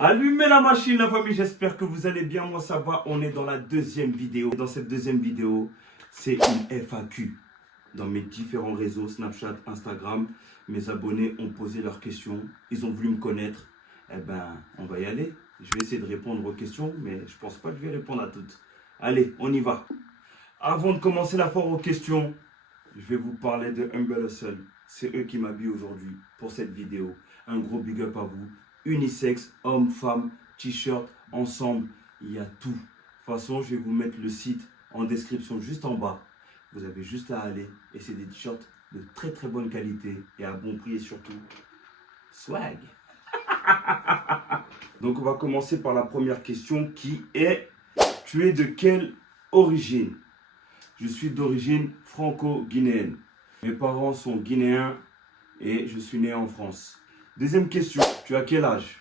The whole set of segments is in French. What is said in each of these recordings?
Allumez la machine, la famille, j'espère que vous allez bien. Moi, ça va. On est dans la deuxième vidéo. Dans cette deuxième vidéo, c'est une FAQ. Dans mes différents réseaux, Snapchat, Instagram, mes abonnés ont posé leurs questions. Ils ont voulu me connaître. Eh ben, on va y aller. Je vais essayer de répondre aux questions, mais je pense pas que je vais répondre à toutes. Allez, on y va. Avant de commencer la foire aux questions, je vais vous parler de Humble Hustle. C'est eux qui m'habillent aujourd'hui pour cette vidéo. Un gros big up à vous. Unisex, hommes, femmes, t-shirt, ensemble, il y a tout. De toute façon, je vais vous mettre le site en description juste en bas. Vous avez juste à aller et c'est des t-shirts de très très bonne qualité et à bon prix et surtout swag. Donc on va commencer par la première question qui est: tu es de quelle origine? Je suis d'origine franco-guinéenne. Mes parents sont guinéens et je suis né en France. Deuxième question, tu as quel âge?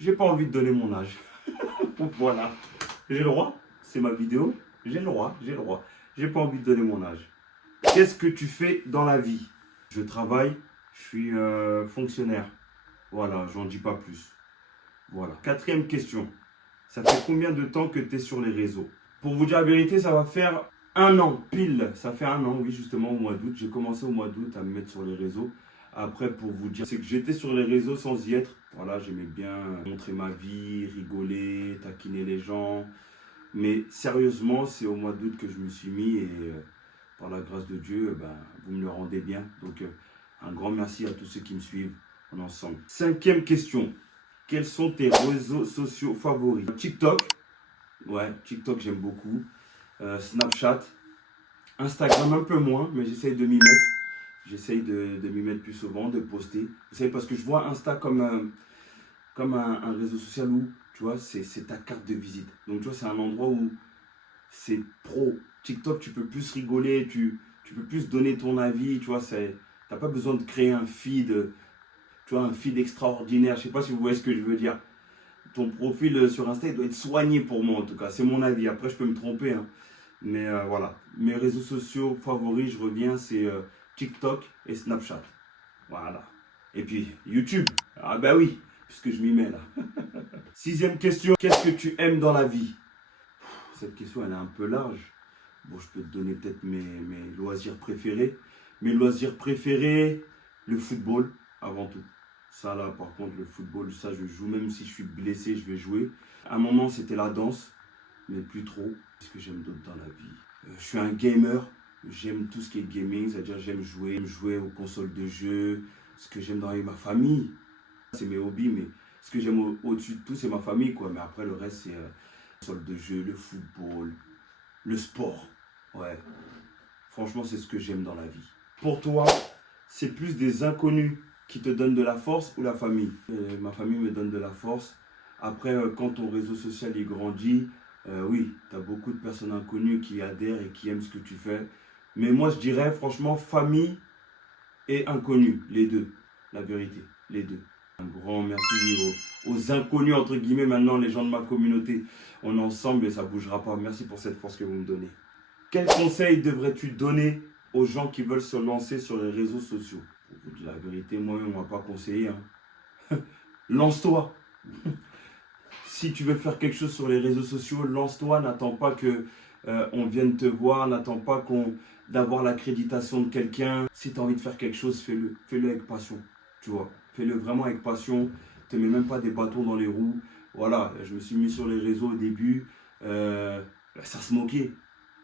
J'ai pas envie de donner mon âge. Voilà. J'ai le droit, c'est ma vidéo. J'ai le droit. J'ai pas envie de donner mon âge. Qu'est-ce que tu fais dans la vie? Je travaille, je suis fonctionnaire. Voilà, j'en dis pas plus. Voilà. Quatrième question. Ça fait combien de temps que tu es sur les réseaux? Pour vous dire la vérité, ça va faire un an, pile. Ça fait un an, oui, justement, au mois d'août. J'ai commencé au mois d'août à me mettre sur les réseaux. Après, pour vous dire, c'est que j'étais sur les réseaux sans y être. Voilà, j'aimais bien montrer ma vie, rigoler, taquiner les gens. Mais sérieusement, c'est au mois d'août que je me suis mis et par la grâce de Dieu, vous me le rendez bien. Donc, un grand merci à tous ceux qui me suivent en ensemble. Cinquième question. Quels sont tes réseaux sociaux favoris? TikTok. Ouais, TikTok, j'aime beaucoup. Snapchat. Instagram, un peu moins, mais j'essaye de m'y mettre. J'essaye de m'y mettre plus souvent, de poster. Vous savez, parce que je vois Insta comme un réseau social où, tu vois, c'est ta carte de visite. Donc, tu vois, c'est un endroit où c'est pro. TikTok, tu peux plus rigoler, tu peux plus donner ton avis, tu vois, t'as pas besoin de créer un feed, tu vois, un feed extraordinaire. Je sais pas si vous voyez ce que je veux dire. Ton profil sur Insta, il doit être soigné pour moi, en tout cas. C'est mon avis. Après, je peux me tromper, hein. Mais voilà. Mes réseaux sociaux favoris, je reviens, c'est TikTok et Snapchat. Voilà. Et puis, YouTube. Ah bah oui, puisque je m'y mets là. Sixième question. Qu'est-ce que tu aimes dans la vie? Cette question, elle est un peu large. Bon, je peux te donner peut-être mes loisirs préférés. Mes loisirs préférés, le football, avant tout. Ça là, par contre, le football, ça je joue. Même si je suis blessé, je vais jouer. À un moment, c'était la danse, mais plus trop. Qu'est-ce que j'aime d'autre dans la vie? Je suis un gamer. J'aime tout ce qui est gaming, c'est-à-dire j'aime jouer aux consoles de jeux. Ce que j'aime dans ma famille, c'est mes hobbies, mais ce que j'aime au-dessus de tout, c'est ma famille, quoi. Mais après, le reste, c'est console de jeu, le football, le sport. Ouais. Franchement, c'est ce que j'aime dans la vie. Pour toi, c'est plus des inconnus qui te donnent de la force ou la famille? Ma famille me donne de la force. Après, quand ton réseau social il grandit, oui, tu as beaucoup de personnes inconnues qui adhèrent et qui aiment ce que tu fais. Mais moi, je dirais franchement famille et inconnus, les deux. La vérité, les deux. Un grand merci aux inconnus, entre guillemets, maintenant, les gens de ma communauté. On est ensemble et ça ne bougera pas. Merci pour cette force que vous me donnez. Quel conseil devrais-tu donner aux gens qui veulent se lancer sur les réseaux sociaux? Pour vous dire la vérité, moi-même, on ne m'a pas conseillé, hein. Lance-toi. Si tu veux faire quelque chose sur les réseaux sociaux, lance-toi. N'attends pas que on vienne te voir. N'attends pas d'avoir l'accréditation de quelqu'un. Si tu as envie de faire quelque chose, fais-le. Fais-le avec passion. Tu vois. Fais-le vraiment avec passion. Ne te mets même pas des bâtons dans les roues. Voilà, je me suis mis sur les réseaux au début. Ça se moquait.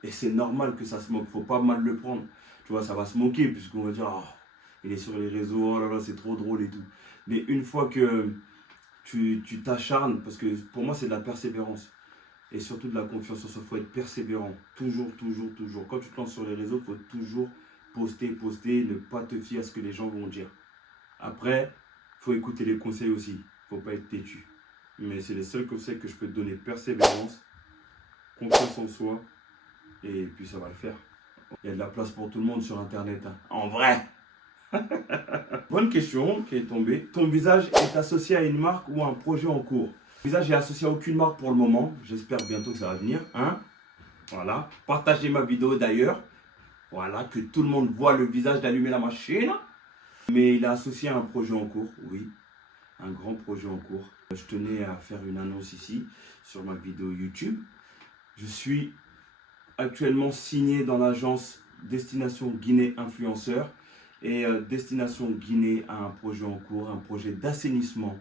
Et c'est normal que ça se moque. Faut pas mal le prendre. Tu vois, ça va se moquer puisqu'on va dire, oh, il est sur les réseaux, oh là là, c'est trop drôle et tout. Mais une fois que tu t'acharnes, parce que pour moi, c'est de la persévérance. Et surtout de la confiance en soi. Il faut être persévérant. Toujours. Quand tu te lances sur les réseaux, il faut toujours poster, ne pas te fier à ce que les gens vont dire. Après, il faut écouter les conseils aussi. Il ne faut pas être têtu. Mais c'est les seuls conseils que je peux te donner. Persévérance, confiance en soi, et puis ça va le faire. Il y a de la place pour tout le monde sur Internet, hein. En vrai. Bonne question qui est tombée. Ton visage est associé à une marque ou à un projet en cours? Mon visage est associé à aucune marque pour le moment. J'espère bientôt que ça va venir, hein. Voilà. Partagez ma vidéo d'ailleurs. Voilà, que tout le monde voit le visage d'Allumer la machine. Mais il est associé à un projet en cours, oui. un grand projet en cours. Je tenais à faire une annonce ici sur ma vidéo YouTube. Je suis actuellement signé dans l'agence Destination Guinée Influenceur et Destination Guinée a un projet en cours, un projet d'assainissement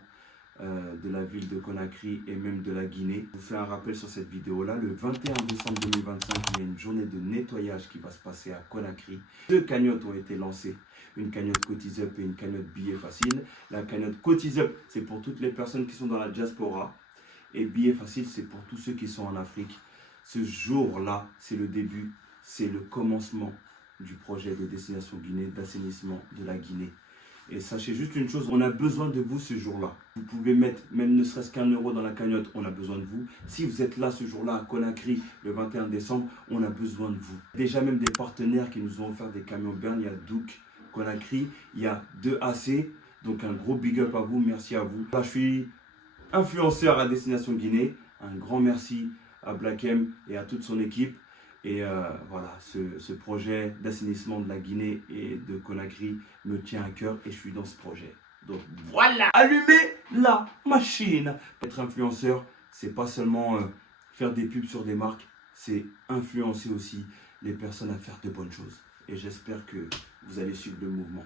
de la ville de Conakry et même de la Guinée. Je vous fais un rappel sur cette vidéo-là. Le 21 décembre 2025, il y a une journée de nettoyage qui va se passer à Conakry. 2 cagnottes ont été lancées. Une cagnotte Cotise Up et une cagnotte Billets Facile. La cagnotte Cotise Up, c'est pour toutes les personnes qui sont dans la diaspora. Et Billets Facile, c'est pour tous ceux qui sont en Afrique. Ce jour-là, c'est le début, c'est le commencement du projet de Destination Guinée, d'assainissement de la Guinée. Et sachez juste une chose, on a besoin de vous ce jour-là. Vous pouvez mettre même ne serait-ce qu'1 euro dans la cagnotte, on a besoin de vous. Si vous êtes là ce jour-là à Conakry, le 21 décembre, on a besoin de vous. Déjà même des partenaires qui nous ont offert des camions Bern, il y a Douk, Conakry, il y a 2AC. Donc un gros big up à vous, merci à vous. Là, je suis influenceur à Destination Guinée. Un grand merci à Black M et à toute son équipe. Et voilà, ce projet d'assainissement de la Guinée et de Conakry me tient à cœur et je suis dans ce projet. Donc voilà, allumez la machine. Être influenceur, c'est pas seulement faire des pubs sur des marques, c'est influencer aussi les personnes à faire de bonnes choses. Et j'espère que vous allez suivre le mouvement.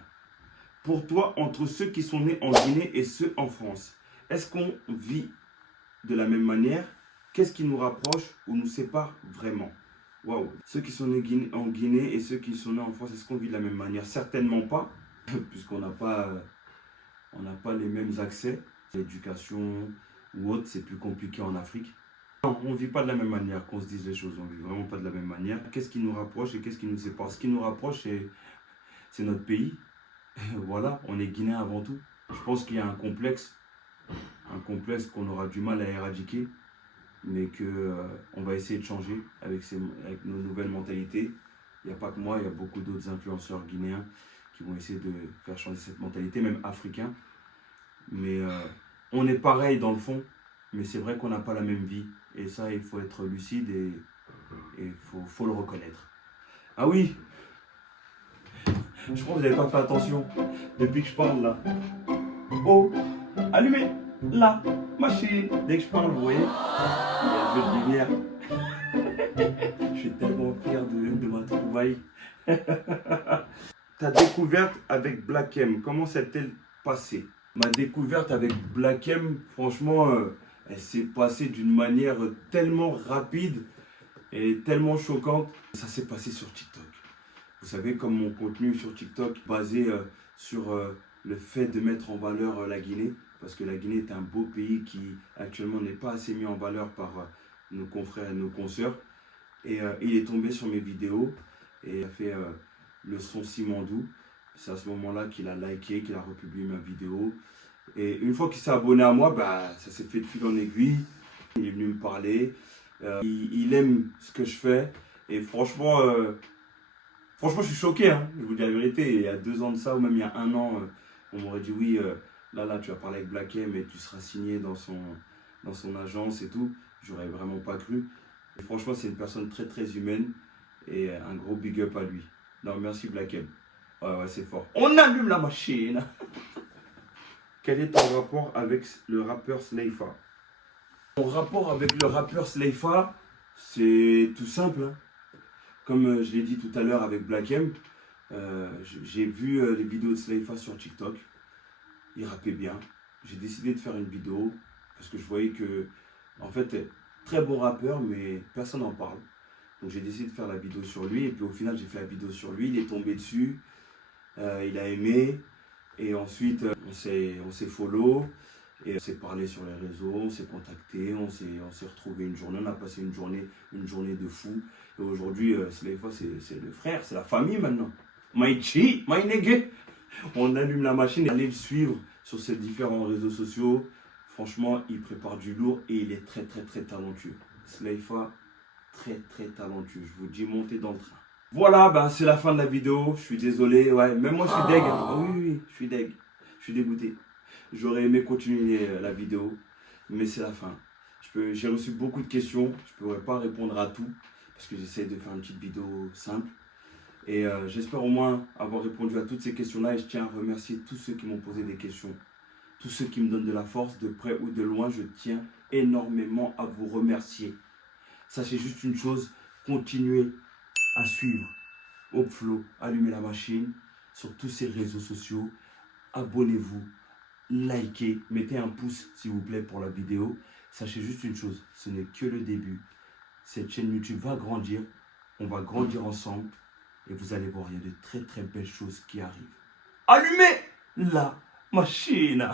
Pour toi, entre ceux qui sont nés en Guinée et ceux en France, est-ce qu'on vit de la même manière? Qu'est-ce qui nous rapproche ou nous sépare vraiment? Waouh! Ceux qui sont nés en Guinée et ceux qui sont nés en France, est-ce qu'on vit de la même manière? Certainement pas, puisqu'on n'a pas, les mêmes accès. L'éducation ou autre, c'est plus compliqué en Afrique. Non, on ne vit pas de la même manière, qu'on se dise les choses. On ne vit vraiment pas de la même manière. Qu'est-ce qui nous rapproche et qu'est-ce qui nous sépare? Ce qui nous rapproche, c'est notre pays. Voilà, on est Guinéen avant tout. Je pense qu'il y a un complexe qu'on aura du mal à éradiquer, mais qu'on va essayer de changer avec nos nouvelles mentalités. Il n'y a pas que moi, il y a beaucoup d'autres influenceurs guinéens qui vont essayer de faire changer cette mentalité, même africains. Mais on est pareil dans le fond, mais c'est vrai qu'on n'a pas la même vie. Et ça, il faut être lucide et il faut le reconnaître. Ah oui, je crois que vous n'avez pas fait attention depuis que je parle là. Oh, allumez la machine. Dès que je parle, vous voyez, il y a le jeu de lumière. Je suis tellement fier de ma trouvaille. Ta découverte avec Black M, comment s'est-elle passée? Ma découverte avec Black M, franchement, elle s'est passée d'une manière tellement rapide et tellement choquante. Ça s'est passé sur TikTok. Vous savez, comme mon contenu sur TikTok basé sur le fait de mettre en valeur la Guinée, parce que la Guinée est un beau pays qui actuellement n'est pas assez mis en valeur par nos confrères et nos consoeurs. Et il est tombé sur mes vidéos et il a fait le son Simandou. C'est à ce moment-là qu'il a liké, qu'il a republié ma vidéo. Et une fois qu'il s'est abonné à moi, bah, ça s'est fait de fil en aiguille. Il est venu me parler. Il aime ce que je fais. Et franchement, je suis choqué. Hein. Je vous dis la vérité. Il y a 2 ans de ça, ou même il y a 1 an, on m'aurait dit oui, là, tu vas parler avec Black M et tu seras signé dans son agence et tout. J'aurais vraiment pas cru. Et franchement, c'est une personne très très humaine. Et un gros big up à lui. Non, merci Black M. Ouais, c'est fort. On allume la machine. Quel est ton rapport avec le rappeur Sleifa? Mon rapport avec le rappeur Sleifa, c'est tout simple. Hein. Comme je l'ai dit tout à l'heure avec Black M, j'ai vu les vidéos de Sleifa sur TikTok. Il rappait bien. J'ai décidé de faire une vidéo parce que je voyais que, en fait, très bon rappeur, mais personne n'en parle. Donc j'ai décidé de faire la vidéo sur lui et puis au final j'ai fait la vidéo sur lui, il est tombé dessus, il a aimé et ensuite on s'est follow et on s'est parlé sur les réseaux, on s'est contacté, on s'est retrouvé une journée, on a passé une journée de fou et aujourd'hui Sleifa c'est le frère, c'est la famille maintenant. My G, my nigga. On allume la machine et allez le suivre sur ses différents réseaux sociaux. Franchement, il prépare du lourd et il est très très très talentueux. Sleifa, très très talentueux, je vous dis, montez dans le train. Voilà, ben c'est la fin de la vidéo, je suis désolé, ouais, même moi je suis deg, oui, je suis deg, je suis dégoûté. J'aurais aimé continuer la vidéo, mais c'est la fin. J'ai reçu beaucoup de questions, je ne pourrais pas répondre à tout, parce que j'essaie de faire une petite vidéo simple. Et j'espère au moins avoir répondu à toutes ces questions-là, et je tiens à remercier tous ceux qui m'ont posé des questions. tous ceux qui me donnent de la force, de près ou de loin, je tiens énormément à vous remercier. Sachez juste une chose, continuez à suivre Hopeflow, allumez la machine sur tous ces réseaux sociaux. Abonnez-vous, likez, mettez un pouce s'il vous plaît pour la vidéo. Sachez juste une chose, ce n'est que le début. Cette chaîne YouTube va grandir, on va grandir ensemble et vous allez voir, il y a de très très belles choses qui arrivent. Allumez la machine.